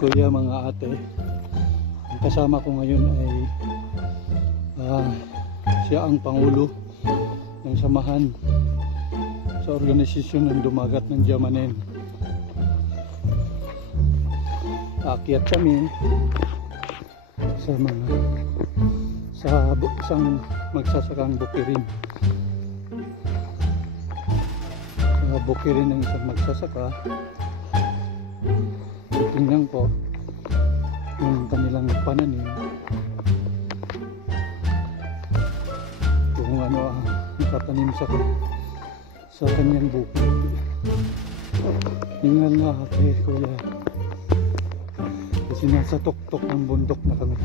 kuya, mga ate. Ang kasama ko ngayon ay siya ang pangulo ng samahan sa organisasyon ng dumagat ng Jamanen. Aakyat kami sa isang magsasakang bukirin. Sa bukirin ng isang magsasaka, tingnan ko yung kanilang pananim, kung ano ang nakatanim sa kanyang bukid. Tingnan na ate, kuya, kasi nasa tuktok ng bundok na kami.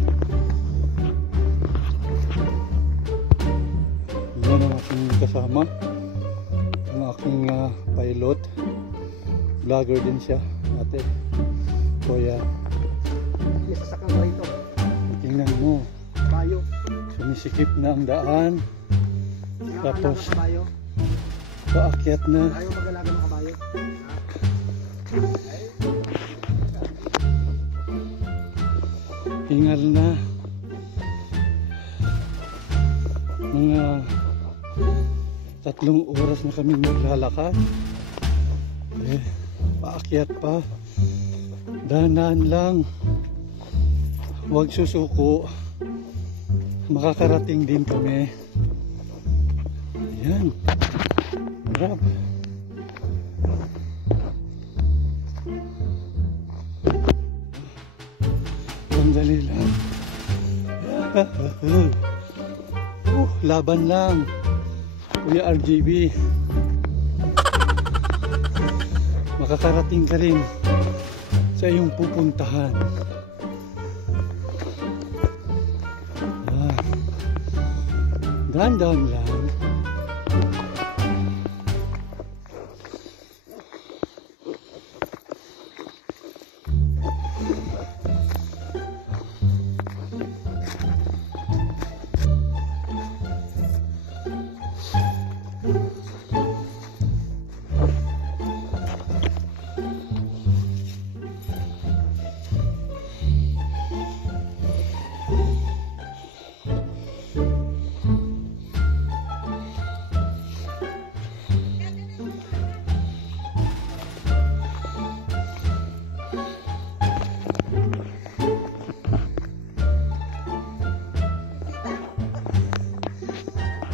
Yan ang aking kasama, ang aking pilot, vlogger din siya, ate, kuya. Sasakang ba ito? Tingnan mo, Kabayo. sumisikip na ang daan, tapos Kabayo. paakyat na. Ayaw mag-alaga ng kabayo. Tingal na. Mga 3 oras na kami naglalakad. Paakyat pa. Dahan-dahan lang. Huwag susuko. Makakarating din kami. Ayan. Harap. Sandali lang. Laban lang. Kuya RGB. Makakarating ka rin sa iyong pupuntahan. Dahan-dahan lang.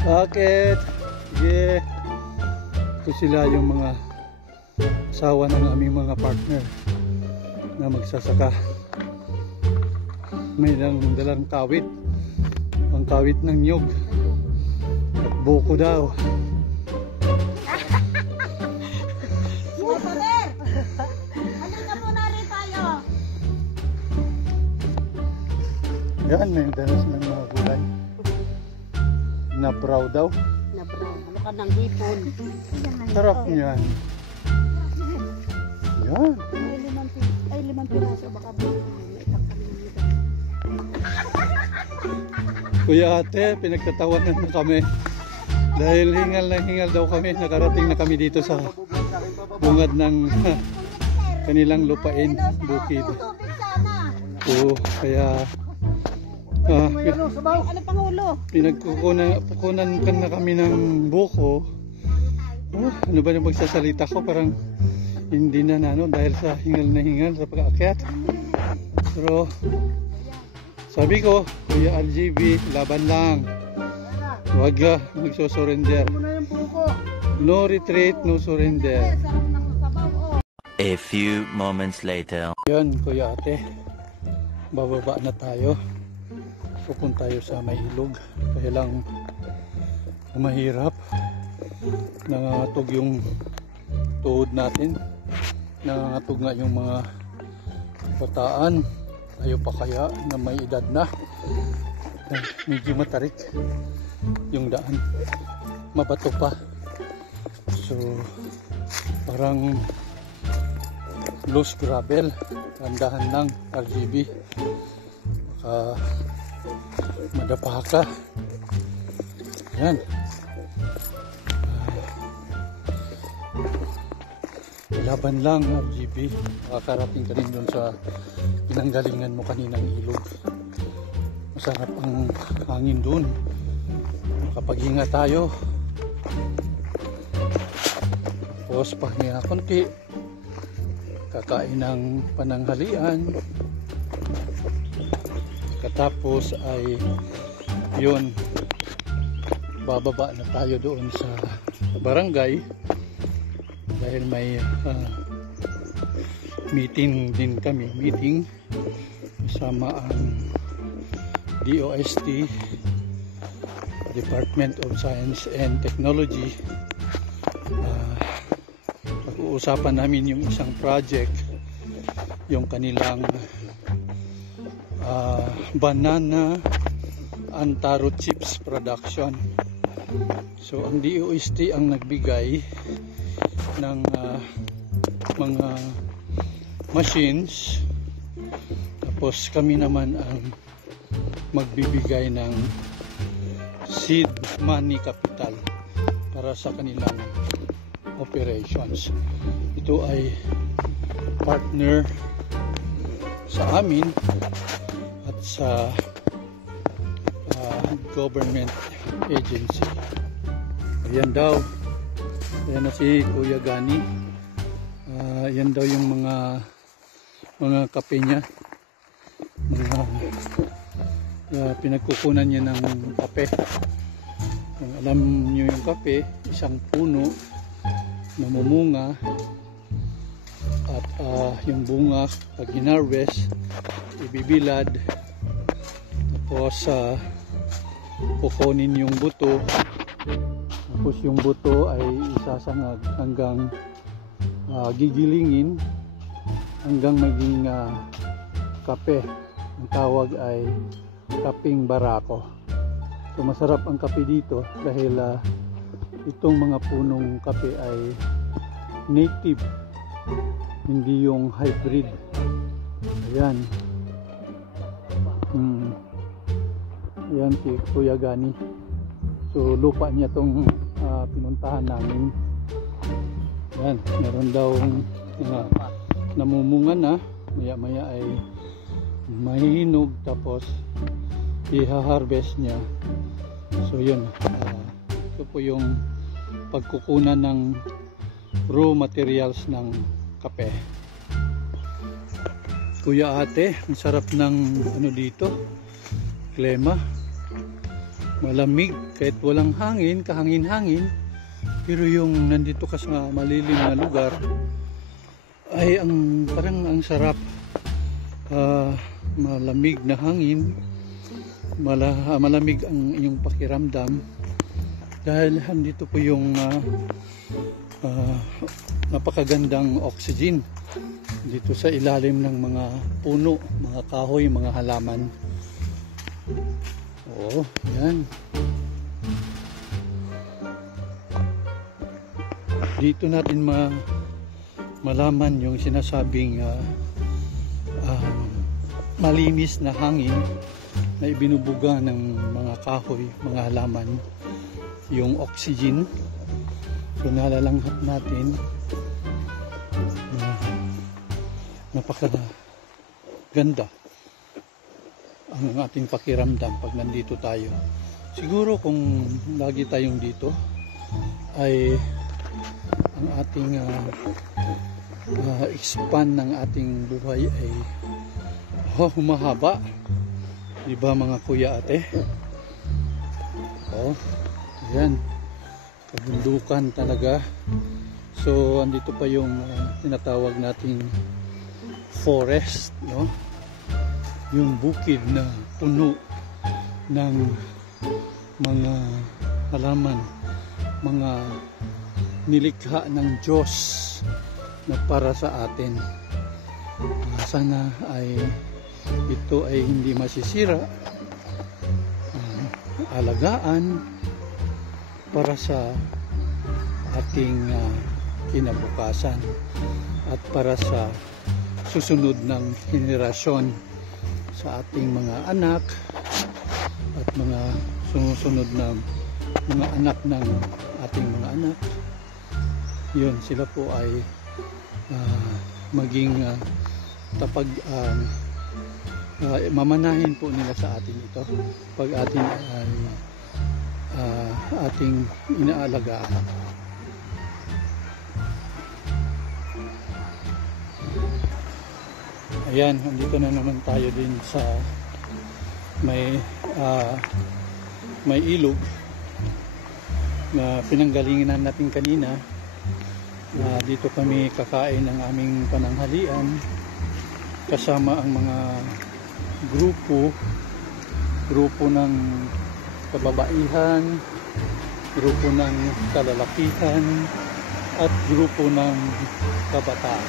Bakit? Yeah. Ito sila yung mga asawa ng aming mga partner na magsasaka. May dalang kawit. Ang kawit ng nyug. At buko daw. Super! Halika muna rin tayo. Yan, may dalas ng mga gulay. Na brow daw. Na brown. Ano ka ng hipon? Sarap niyan. Yan. Ay, 5 piraso. Baka may pagkamilitan. Kuya ate, pinagtatawanan na kami. Dahil hingal na hingal daw kami. Nakarating na kami dito sa bungad ng kanilang lupain, bukid. Oo, kaya Ano pangulo? pinagkukunan na kami ng buko. Ano ba yung magsasalita ko? Parang hindi na dahil sa hingal na hingal sa pag-aakyat. Pero sabi ko, Kuya RGB, laban lang. Huwag ka magsusurrender. No retreat, no surrender. A few moments later. Yan, Kuya ate, bababa na tayo. Pupunta tayo sa may ilog. Kaya lang mahirap. Nangangatog yung tuhod natin. Nangangatog nga yung mga bataan. Tayo pa kaya na may edad na. Medyo matarik yung daan. Mabato pa. So parang loose gravel. Tandahan lang RGB. Baka madapa ka. Yan. Laban lang, RGB. Makakarating ka rin doon sa pinanggalingan mo kaninang ilog. Masarap ang hangin doon. Makapaghinga tayo. Tapos pahinga konti. Kakain ng pananghalian. Katapos ay yun, bababa na tayo doon sa barangay dahil may meeting din kami, kasama ang DOST, Department of Science and Technology. Pag-uusapan namin yung isang project, yung kanilang banana antaro chips production. So ang DOST ang nagbigay ng mga machines, tapos kami naman ang magbibigay ng seed money capital para sa kanilang operations. Ito ay partner sa amin at sa government agency. Ayan daw, ayan na si Kuya Gani. Ayan daw yung mga kape niya, pinagkukunan niya ng kape. Kung alam niyo yung kape, isang puno namumunga at yung bunga pag hinarvest, ibibilad, tapos kukunin yung buto, tapos yung buto ay isasangag hanggang gigilingin hanggang maging kape. Ang tawag ay kaping barako. So masarap ang kape dito dahil itong mga punong kape ay native, hindi yung hybrid. Ayan. Ayan si Kuya Gani. So lupa niya tong pinuntahan namin. Ayan, meron daw namumunga na. Maya maya ay mahihinog, tapos i-harvest niya. So yun, ito po yung pagkukunan ng raw materials ng kape. Kuya Ate, ang sarap ng ano dito, klima, malamig kahit walang hangin, kahangin-hangin, pero yung nandito ka sa malilim na lugar ay parang ang sarap. Malamig na hangin, malamig ang iyong pakiramdam dahil nandito po yung napakagandang oxygen dito sa ilalim ng mga puno, mga kahoy, mga halaman. Oo, yan. Dito natin malaman yung sinasabing malinis na hangin na ibinubuga ng mga kahoy, mga halaman, yung oxygen. So nalalanghap natin na napakaganda ang ating pakiramdam pag nandito tayo. Siguro kung lagi tayong dito ay ang ating expand ng ating buhay ay humahaba, diba mga Kuya Ate? Yan, kabundukan talaga. So andito pa yung tinatawag nating forest, no? Yung bukid na puno ng mga halaman, mga nilikha ng Diyos na para sa atin. Sana ay ito ay hindi masisira, alagaan para sa ating kinabukasan at para sa susunod ng henerasyon, sa ating mga anak at mga sumusunod na mga anak ng ating mga anak. Yun, sila po ay maging tapag mamanahin po nila sa atin ito pag atin ay ating inaalagaan. Ayan, andito na naman tayo din sa may ilog na pinanggalingan natin kanina. Dito kami kakain ng aming pananghalian kasama ang mga grupo ng kababaihan, grupo ng kalalakihan at grupo ng kabataan.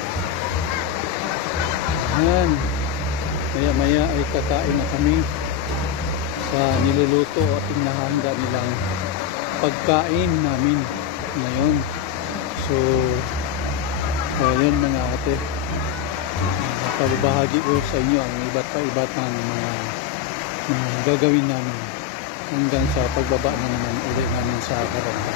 Ayan, maya-maya ay kakain na kami sa niluluto at inahanda nilang pagkain namin ngayon. So, yun mga ate, pababahagi ko sa inyo ang iba't ng mga gagawin namin hanggang sa pagbaba na naman ulit namin sa Karamba.